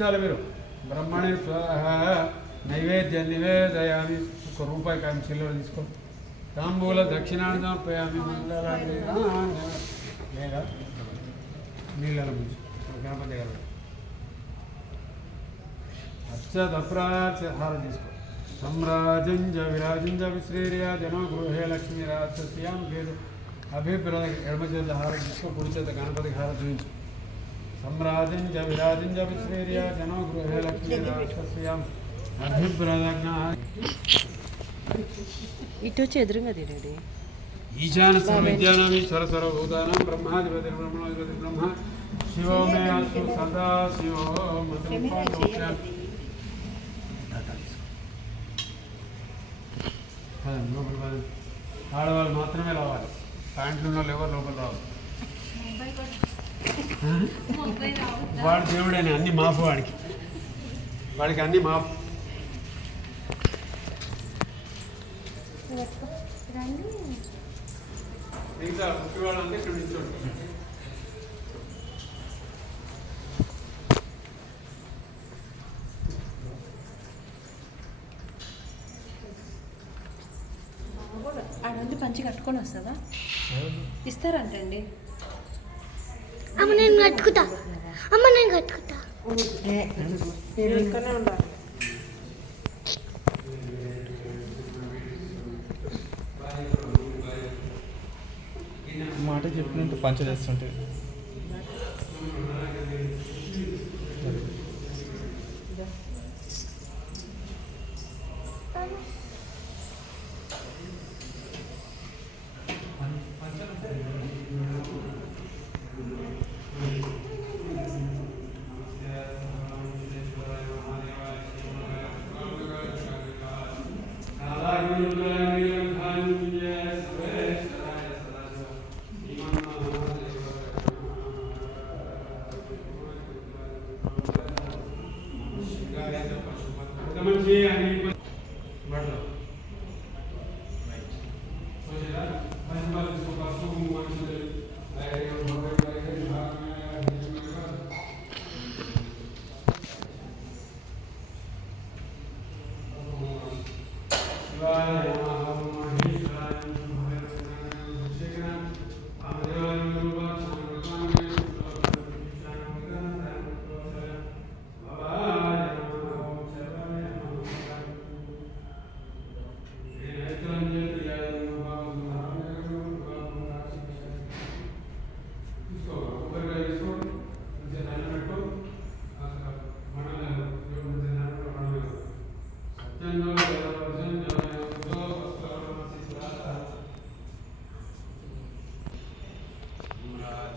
వడ్డించాలి మీరు. బ్రహ్మణి స్వాహ నైవేద్యం నివేదయామి. ఒక రూపాయి కానీ చిల్లర తీసుకో. తాంబూల దక్షిణాన్ని సమర్పయామి మంగళాన్ని లేదా? నీళ్ళలో ముంచు. గణపతి గారు. అక్షదప్రాచ హార తీసుకో. సమ్రాజంజ విరాజంజ విశ్రీర్య జనో గృహే లక్ష్మీ రాజస్యాం పేరు అభిప్రాయ ఎడమ చేత హారం తీసుకో కుడి చేత గణపతికి హారం చూపించు. సమ్రాజంజ విరాజంజ విశ్రీర్య జనో గృహే లక్ష్మీ రాజస్యాం అభిప్రదజ్ఞ ఇటు వచ్చి ఎదురుగా తిరగడి ఈశాన విద్యానాం ఈశ్వర సర్వభూతానాం బ్రహ్మాధిపతి బ్రహ్మాధిపతి బ్రహ్మ శివో మే అస్తు సదా శివో లోపల. ఆడవాళ్ళు మాత్రమే రావాలి. ప్యాంట్లు ఎవరు లోపల రావాలి. వాడు దేవుడని అన్ని మాపు వాడికి. వాడికి అన్ని మాపు. మిగతా ఇక్కడ నిల్చోండి. పంచి కట్టుకొని వస్తుందా ఇస్తారంటండి. అమ్మ నేను కట్టుకుంటా అమ్మ నేను కట్టుకుంటా మాట చెప్పినట్టు పంచదేస్తుంటే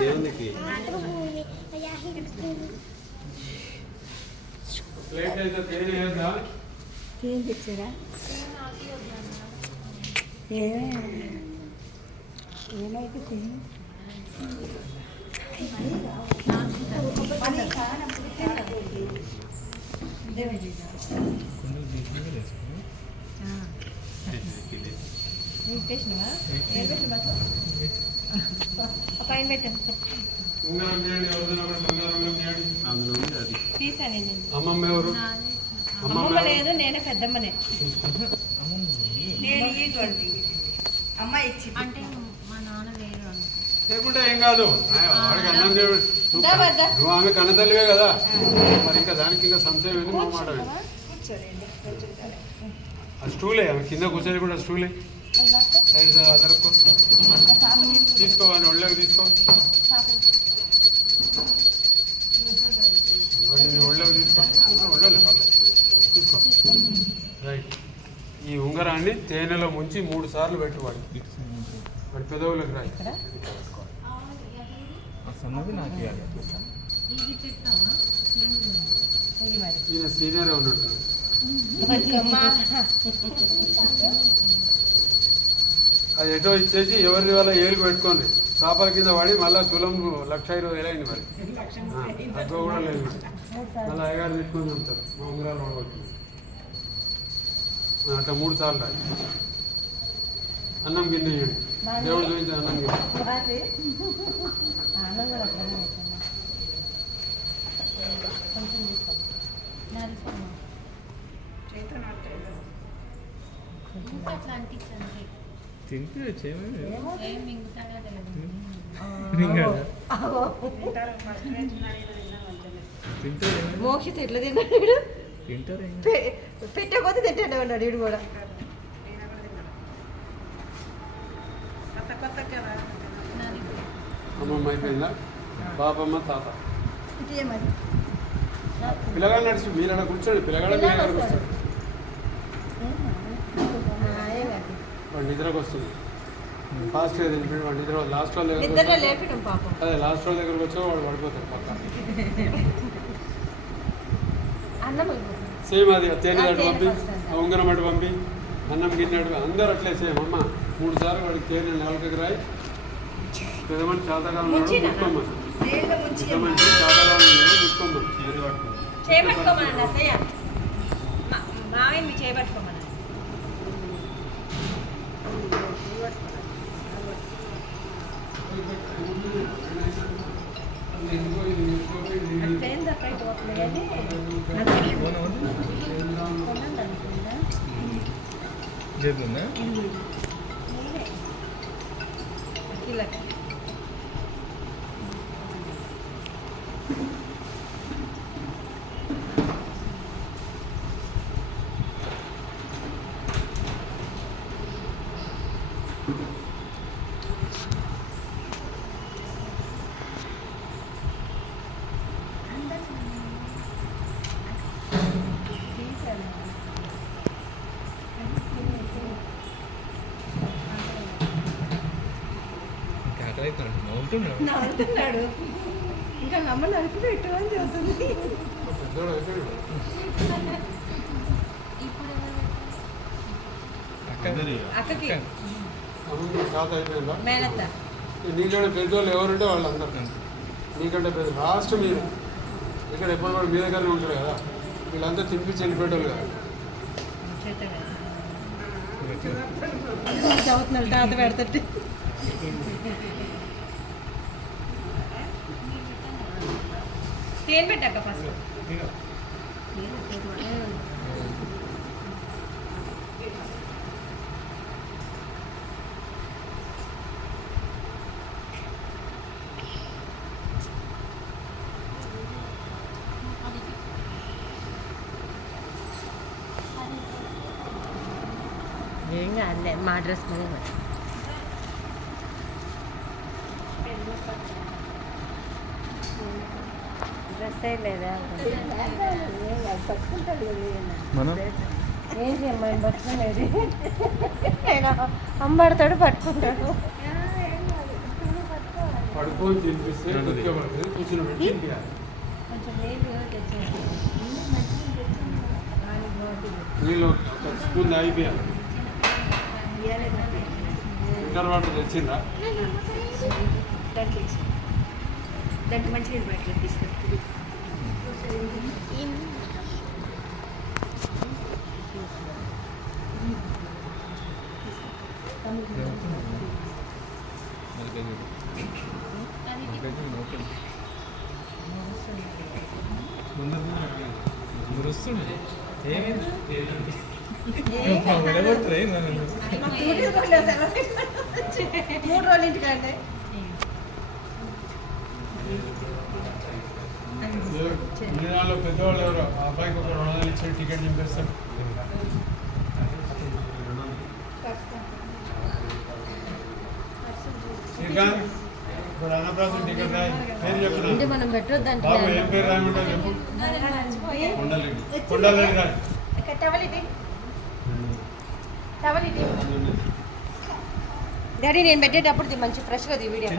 దేవునికి అయితే తేనె వేద్దా ఏం తెచ్చారా ఏమైతే తిని కుండలు తీసుకుని వేసుకుని పైన అమ్మమ్మ ఎవరు? అమ్మమ్మ లేదు నేనే పెద్దమ్మనే. నేను ఇవ్వండి అమ్మాయి ఇచ్చి అంటే మా నాన్న వేరు అని లేకుంటే ఏం కాదు. వాడికి అన్నం నువ్వు ఆమె కన్నతల్లివే కదా. మరి ఇంకా దానికి ఇంకా సంశయం ఏంది? మా మాట విను. కూర్చోండి ఆ స్టూలే ఆమె కింద కూర్చొని కూడా స్టూలే. సైజ్ అదరుకో తీసుకో అని ఒళ్ళకి తీసుకో ఒళ్ళకి తీసుకో ఒళ్ళోలే పర్లేదు తీసుకో రైట్ ఈ ఉంగరాన్ని తేనెలో ముంచి మూడు సార్లు పెట్టు వాడి వాడి పెదవులకు రాయి సన్నది నాకు ఈయన సీనియర్ ఉన్నట్టు అది ఎటో ఇచ్చేసి ఎవరి వల్ల ఏలుగు పెట్టుకోండి. చేపల కింద పడి మళ్ళీ తులం లక్ష ఇరవై వేలు అయింది మరి తక్కువ కూడా లేదు మరి. మళ్ళీ అయ్యగారు పెట్టుకొని ఉంటారు మా ఉంగరాలు పడవచ్చు అట్లా మూడు సార్లు రాయి. అన్నం గిన్నె దేవుడు చూపించిన అన్నం గిన్నె. తింటే. మోక్షిత్ ఎట్లా తిన్నాడు పెట్టకపోతే తింటాడు ఉన్నాడు వీడు కూడా. అమ్మమ్మ అయిపోయిందా? బాబమ్మ తాత? మరి పిల్లగాడు నడిచి మీరు అక్కడ కూర్చోండి పిల్లగాడ మీ దగ్గర కూర్చోండి. వాడు నిద్రకు వస్తుంది. ఫాస్ట్గా తినిపి వాడు నిద్ర లాస్ట్ వాళ్ళ దగ్గర అదే లాస్ట్ వాళ్ళ దగ్గరకు వచ్చా వాడు పడిపోతాడు పక్క అన్నం సేమ్ అది తేనె అటు పంపి ఉంగరం అటు పంపి అన్నం గిన్నె అటు అందరూ అట్లే సేమ్ అమ్మ. మూడు సార్లు వాడికి తేనె నాలుగు రాయి. ఉన్నాడు ముంచినా? ముట్టుకోమని. చేతగా ఉన్నాడు ముట్టుకోమని. చేతి పట్టుకో. చేపట్టుకోమనండి అత్తయ్య మా- మావయ్య మీ చేపట్టుకోమనండి అట్లేం తక్కువ అయిపోతుంది కానీ కొనండి అనుకుంటా. జరుగుతుందా నేనే. అఖిలకి. ఆకలి నవ్వుతున్నాడు. నా అంటున్నాడు ఇంకా అమ్మ నడిపి పెట్టు అని చెబుతుంది అక్కకి. నీకంటే పెద్దోళ్ళు ఎవరుంటే వాళ్ళు అందరు నీకంటే పెద్ద లాస్ట్ మీరు. ఇక్కడ ఎప్పుడు కూడా మీ దగ్గరనే ఉంటారు కదా. వీళ్ళంతా తినిపించి వెళ్ళిపోయేటోళ్ళు కదా. చదువుతున్నాడు తాత పెడతట్టు తేనె పెట్టాక ఫస్ట్ ఏం కాదులే మా డ్రెస్ మీద మరి డ్రెస్ లేదా మనం? ఏం చేయమ్మని పట్టుకునేది? అమ్మడతాడు పట్టుకుంటాడు అయిపోయాలి వాటర్ తెచ్చిండ్రా దాంట్లో మంచిగా బయట తీసుకొచ్చి మురుస్తుండే ఏమైంది? వెళ్ళగొడుతుంది నన్ను మూడు రోజులు ఇంటికంటే నినాలో పెద్దవాళ్ళు ఎవరు? ఆ అబ్బాయికి ఒక రెండు వందలు ఇచ్చి టికెట్ నింపేస్తారు ఇంకా ఇప్పుడు అన్నప్రాసం టికెట్ రాయి. పేరు అంటే చెప్తున్నాను మనం పెట్టొద్దంటే బాబు ఏం పేరు రాయమంటావు చెప్పు. కొండలేడి కొండలేడి రాయి. టవల్ ఇది డాడీ నేను పెట్టేటప్పుడు మంచి ఫ్రెష్గా వీడియో.